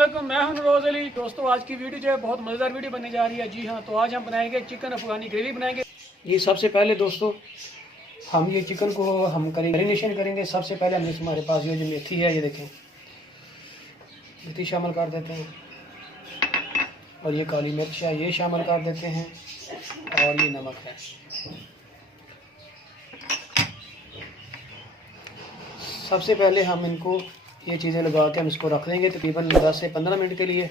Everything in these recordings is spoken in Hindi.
अस्सलामुअलैकुम, मैं हूं रोज़ अली। दोस्तों, आज की वीडियो जो है बहुत मज़ेदार वीडियो बनने जा रही है। जी हाँ, तो आज हम बनाएंगे चिकन अफगानी ग्रेवी बनाएंगे। जी सबसे पहले दोस्तों हम ये चिकन को हम करेंगे मैरिनेशन करेंगे। सबसे पहले हम हमारे पास ये जो मेथी है, ये देखें, मेथी शामिल कर देते हैं और ये काली मिर्च है ये शामिल कर देते हैं और ये नमक है। सबसे पहले हम इनको ये चीज़ें लगा के हम इसको रख देंगे तकरीबन 10 से 15 मिनट के लिए।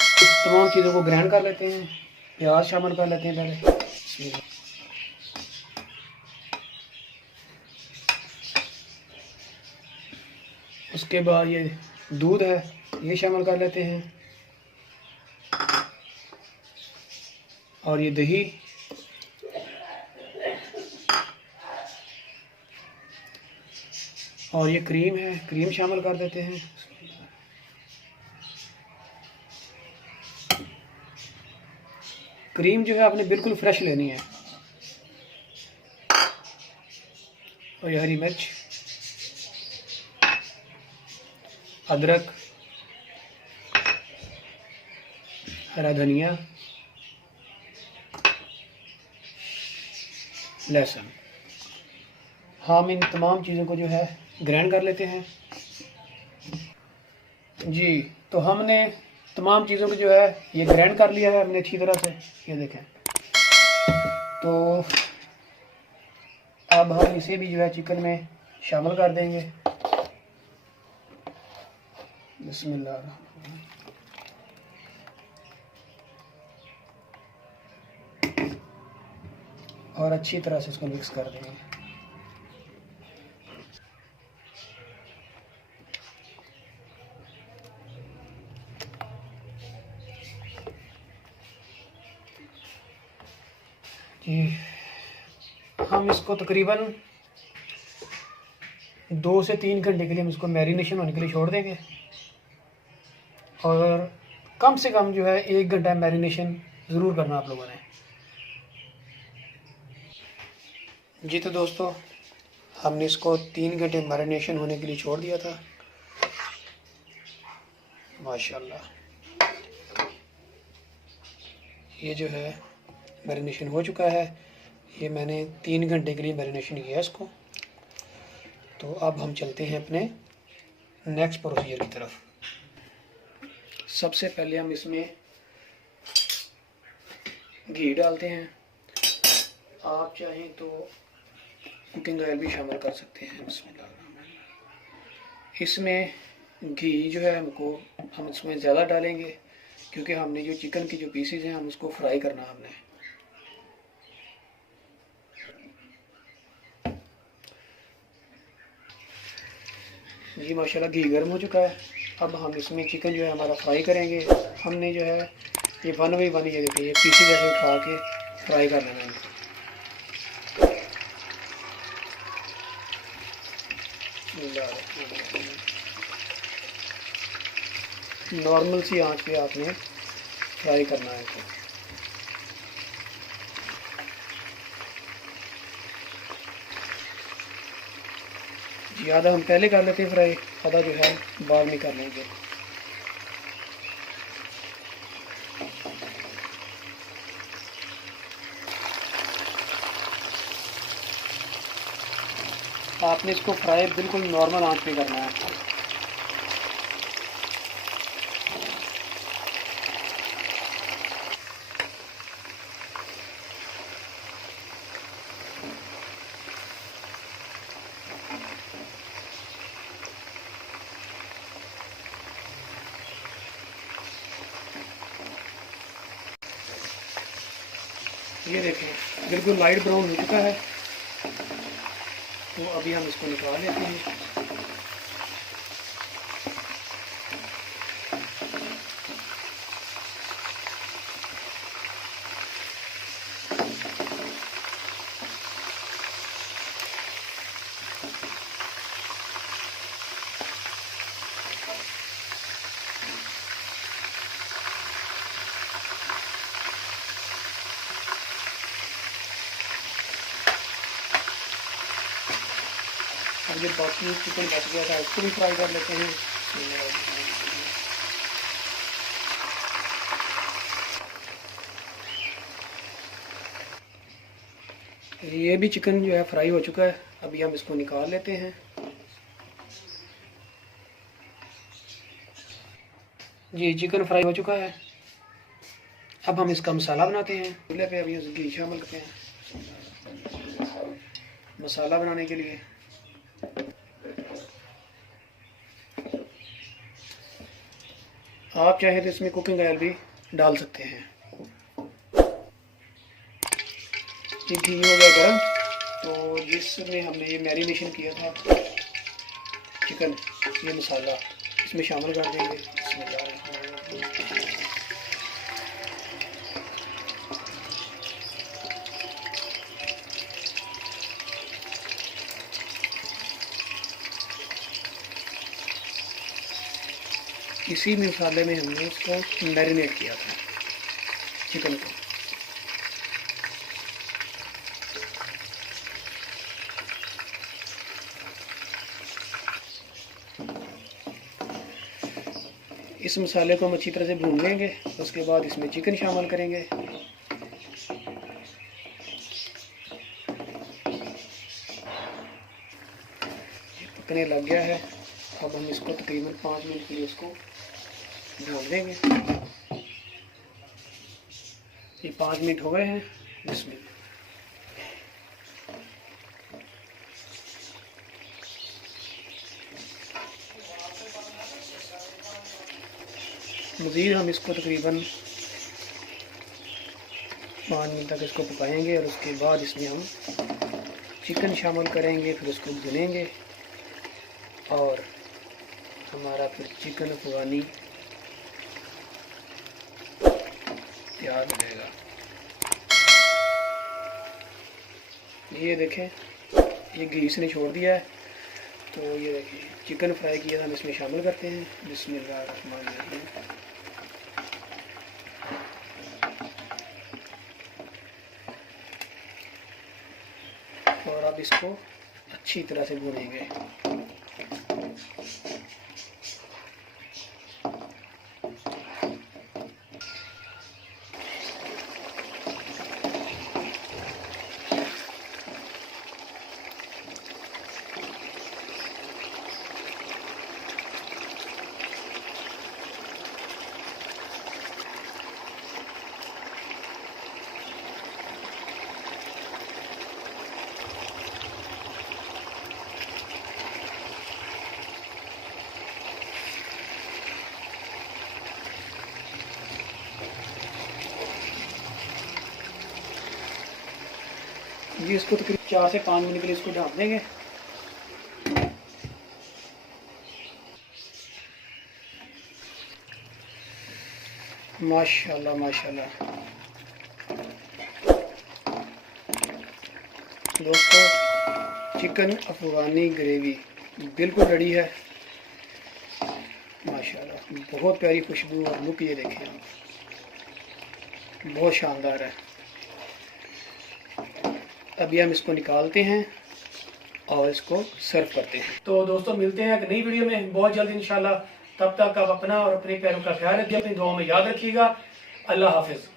तमाम चीज़ों को ग्राइंड कर लेते हैं। प्याज शामिल कर लेते हैं पहले। उसके बाद ये दूध है ये शामिल कर लेते हैं और ये दही और ये क्रीम है, क्रीम शामिल कर देते हैं। क्रीम जो है आपने बिल्कुल फ्रेश लेनी है। और ये हरी मिर्च, अदरक, हरा धनिया, लहसुन। हम इन तमाम चीज़ों को जो है ग्राइंड कर लेते हैं। जी तो हमने तमाम चीज़ों को जो है ये ग्राइंड कर लिया है हमने अच्छी तरह से, ये देखें। तो अब हम इसे भी जो है चिकन में शामिल कर देंगे। बिस्मिल्लाह। और अच्छी तरह से इसको मिक्स कर देंगे। जी हम इसको तकरीबन 2 से 3 घंटे के लिए हम इसको मैरिनेशन होने के लिए छोड़ देंगे और कम से कम जो है 1 घंटा मैरिनेशन ज़रूर करना आप लोगों ने। जी तो दोस्तों हमने इसको 3 घंटे मैरिनेशन होने के लिए छोड़ दिया था। माशाल्लाह ये जो है मैरिनेशन हो चुका है। ये मैंने 3 घंटे के लिए मैरिनेशन किया इसको। तो अब हम चलते हैं अपने नेक्स्ट प्रोसीजर की तरफ। सबसे पहले हम इसमें घी डालते हैं। आप चाहें तो कुकिंग ऑयल भी शामिल कर सकते हैं। इसमें घी जो है हम इसमें ज़्यादा डालेंगे क्योंकि हमने जो चिकन की जो पीसेस हैं हम उसको फ्राई करना हमने। जी माशाल्लाह घी गर्म हो चुका है। अब हम इसमें चिकन जो है हमारा फ्राई करेंगे। हमने जो है ये 1 बाई 1 ये देखिए ये पीसेस ऐसे उठा के फ्राई कर लेना है। नॉर्मल सी आंच पे आपने फ्राई करना है इसको। जी आधा हम पहले कर लेते हैं फ्राई, आधा जो है बाद में कर लेंगे। आपने इसको फ्राई बिल्कुल नॉर्मल आंच पे करना है। ये देखें बिल्कुल लाइट ब्राउन हो चुका है। तो अभी हम इसको निकाल लेते हैं। अब जो बाकी चिकन बच गया था उसको भी फ्राई कर लेते हैं। ये भी चिकन जो है फ्राई हो चुका है। अभी हम इसको निकाल लेते हैं। जी चिकन फ्राई हो चुका है। अब हम इसका मसाला बनाते हैं। चूल्हे पे अभी उसकी घी शामिल करते हैं मसाला बनाने के लिए। आप चाहे तो इसमें कुकिंग ऑयल भी डाल सकते हैं। ये घी हो गया गर्म, तो जिसमें हमने ये मैरिनेशन किया था चिकन, ये मसाला इसमें शामिल कर देंगे। इसी मसाले में हमने इसको मैरिनेट किया था चिकन को। इस मसाले को हम अच्छी तरह से भून लेंगे। उसके बाद इसमें चिकन शामिल करेंगे। पकने लग गया है। अब हम इसको तकरीबन 5 मिनट के लिए इसको भून देंगे। ये 5 मिनट हो गए हैं। इसमें मज़ीद हम इसको तकरीबन 5 मिनट तक इसको पकाएंगे और उसके बाद इसमें हम चिकन शामिल करेंगे। फिर उसको भुनेंगे और हमारा फिर चिकन अफगानी तैयार हो जाएगा। ये देखें, ये घी इसने छोड़ दिया है। तो ये देखिए चिकन फ्राई किया था, हम इसमें शामिल करते हैं। बिस्मिल्लाहिर्रहमानिर्रहीम। और अब इसको अच्छी तरह से भूनेंगे। जी इसको तकरीबन 4 से 5 मिनट के लिए इसको ढक देंगे। माशाल्लाह माशाल्लाह। दोस्तों चिकन अफगानी ग्रेवी बिल्कुल रेडी है। माशाल्लाह बहुत प्यारी खुशबू और लुक ये देखें आप, बहुत शानदार है। अभी हम इसको निकालते हैं और इसको सर्व करते हैं। तो दोस्तों मिलते हैं एक नई वीडियो में बहुत जल्द इंशाल्लाह। तब तक आप अपना और अपने प्यारों का ख्याल रखिए, अपनी दुआओं में याद रखिएगा। अल्लाह हाफिज।